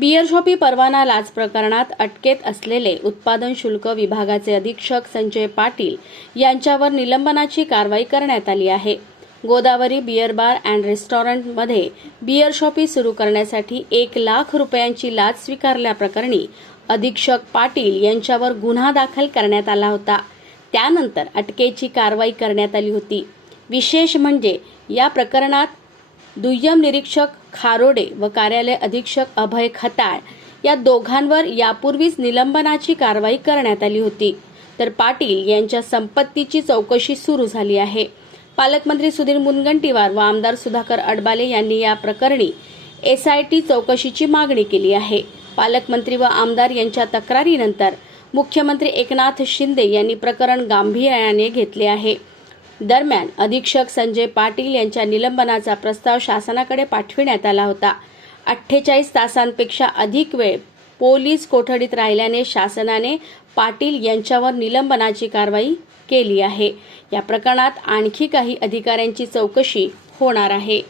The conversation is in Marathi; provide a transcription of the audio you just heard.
बियर शॉपी परवाना लाच प्रकरणात अटकेत असलेले उत्पादन शुल्क विभागाचे अधीक्षक संजय पाटील यांच्यावर निलंबनाची कारवाई करण्यात आली आहे. गोदावरी बियर बार अँड रेस्टॉरंटमध्ये बियर शॉपी सुरू करण्यासाठी एक लाख रुपयांची लाच स्वीकारल्याप्रकरणी अधीक्षक पाटील यांच्यावर गुन्हा दाखल करण्यात आला होता. त्यानंतर अटकेची कारवाई करण्यात आली होती. विशेष म्हणजे या प्रकरणात दुय्यम निरीक्षक खारोडे व कार्यालय अधीक्षक अभय खताळ या दोघांवर यापूर्वीच निलंबनाची कारवाई करण्यात आली होती. तर पाटील यांच्या संपत्तीची चौकशी सुरू झाली आहे. पालकमंत्री सुधीर मुनगंटीवार व आमदार सुधाकर अडबाले यांनी या प्रकरणी एसआयटी चौकशीची मागणी केली आहे. पालकमंत्री व आमदार यांच्या तक्रारीनंतर मुख्यमंत्री एकनाथ शिंदे यांनी प्रकरण गांभीर्याने घेतले आहे. दरम्यान अधीक्षक संजय पाटील यांच्या निलंबनाचा प्रस्ताव शासनाकडे पाठविण्यात आला होता. अठ्ठेचाळीस तासांपेक्षा अधिक वेळ पोलीस कोठडीत राहिल्याने शासनाने पाटील यांच्यावर निलंबनाची कारवाई केली आहे. या प्रकरणात आणखी काही अधिकाऱ्यांची चौकशी होणार आहे.